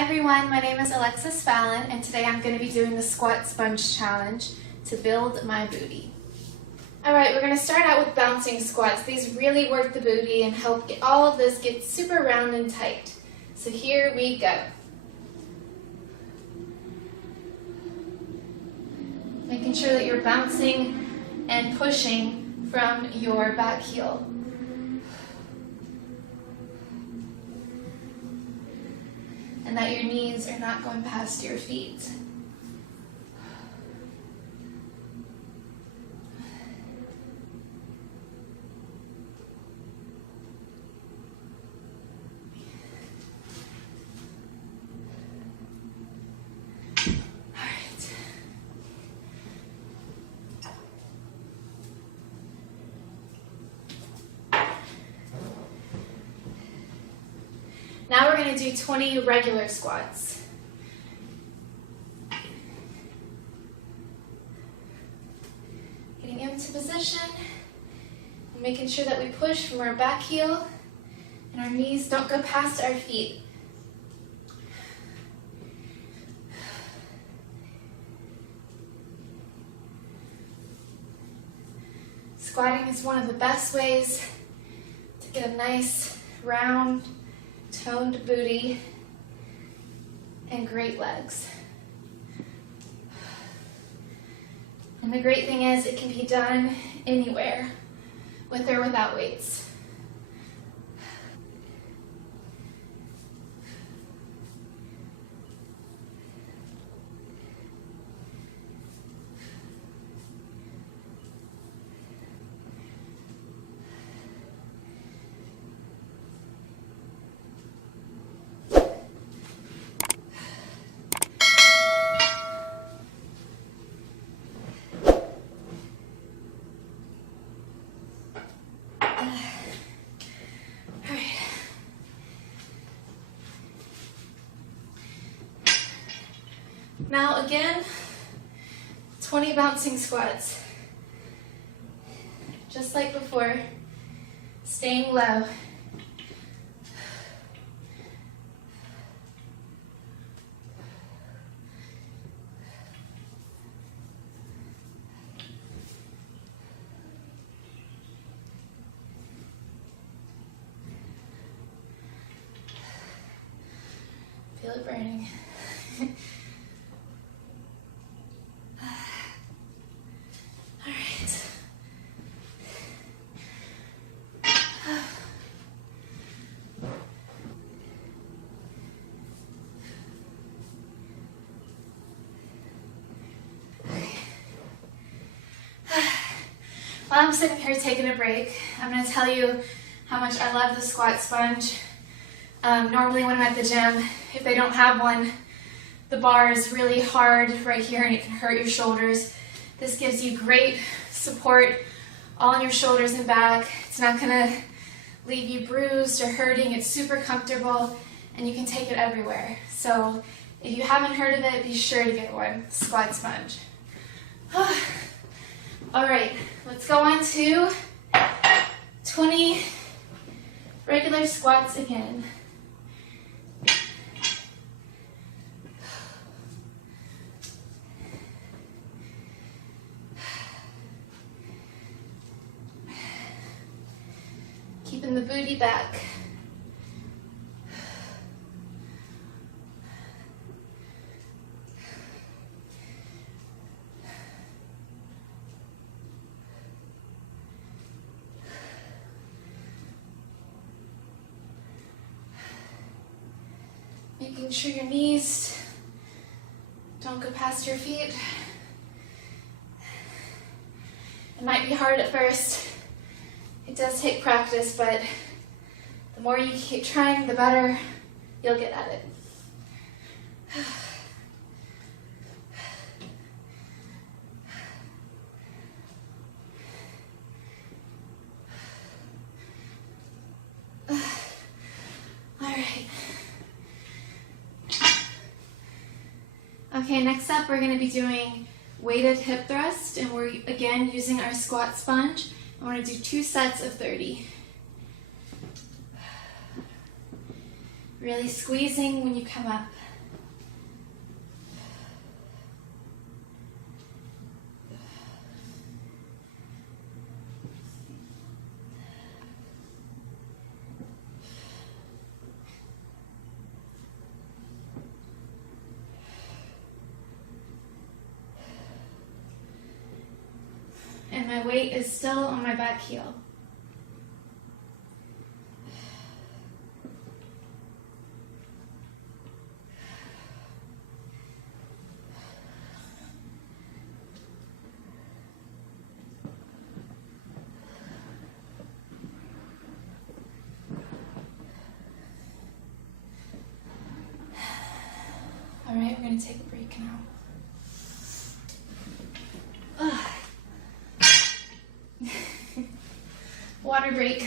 Hi everyone, my name is Alexis Fallon and today I'm going to be doing the squat sponge challenge to build my booty. Alright, we're going to start out with bouncing squats. These really work the booty and help get all of this get super round and tight. So here we go. Making sure that you're bouncing and pushing from your back heel. And that your knees are not going past your feet. Now we're going to do 20 regular squats. Getting into position, and making sure that we push from our back heel and our knees don't go past our feet. Squatting is one of the best ways to get a nice round toned booty and great legs. And the great thing is it can be done anywhere, with or without weights. Now again, 20 bouncing squats. Just like before, staying low. Feel it burning. While I'm sitting here taking a break, I'm going to tell you how much I love the squat sponge. Normally when I'm at the gym, if they don't have one, the bar is really hard right here and it can hurt your shoulders. This gives you great support all in your shoulders and back. It's not going to leave you bruised or hurting. It's super comfortable and you can take it everywhere. So if you haven't heard of it, be sure to get one. Squat sponge. Alright, let's go on to 20 regular squats again. Keeping the booty back. Making sure your knees don't go past your feet. It might be hard at first. It does take practice, but the more you keep trying, the better you'll get at it. Okay, next up we're going to be doing weighted hip thrust, and we're again using our squat sponge. I want to do 2 sets of 30. Really squeezing when you come up. my weight is still on my back heel. All right, we're going to take a break now. Water break.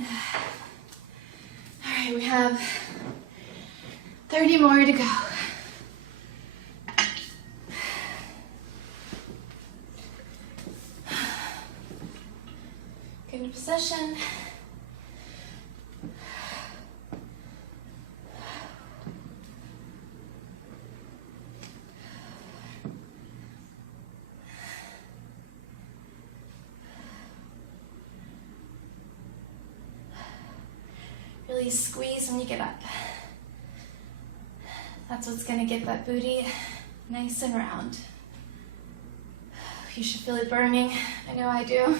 All right, we have 30 more to go. Get into position. Really squeeze when you get up. That's what's gonna get that booty nice and round. You should feel it burning. I know I do.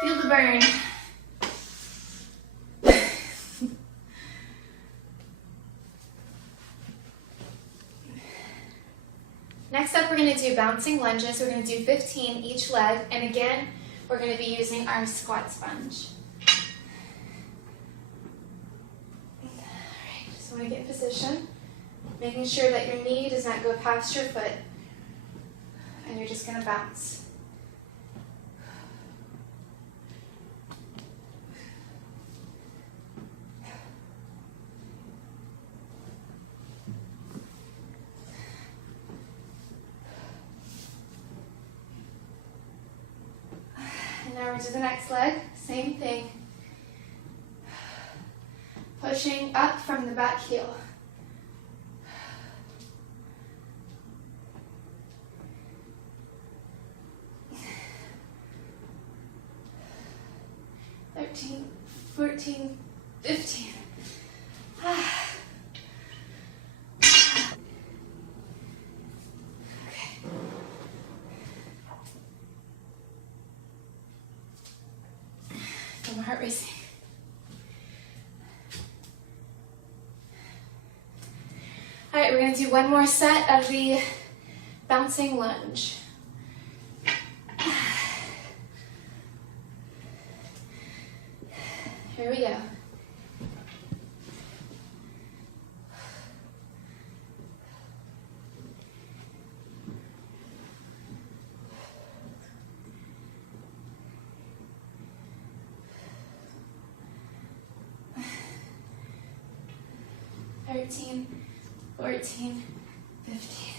Feel the burn. Next up, we're going to do bouncing lunges. We're going to do 15 each leg, and again, we're going to be using our squat sponge. Alright, so I'm going to get in position, making sure that your knee does not go past your foot, and you're just going to bounce. Now we're to the next leg, same thing. Pushing up from the back heel. "13, 14, 15. My heart racing. All right, we're going to do one more set of the bouncing lunge. Here we go. "13, 14, 15.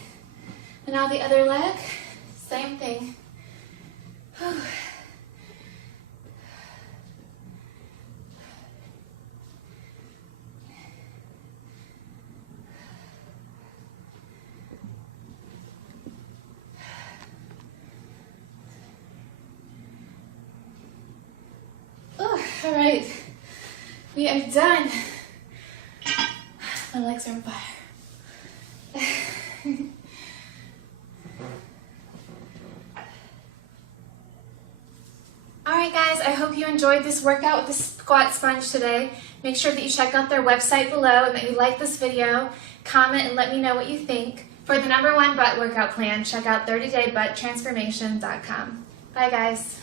And now the other leg, same thing. Whew. All right, we are done. My legs are on fire. Alright guys, I hope you enjoyed this workout with the squat sponge today. Make sure that you check out their website below and that you like this video, comment and let me know what you think. For the #1 butt workout plan, check out 30daybutttransformation.com. Bye guys.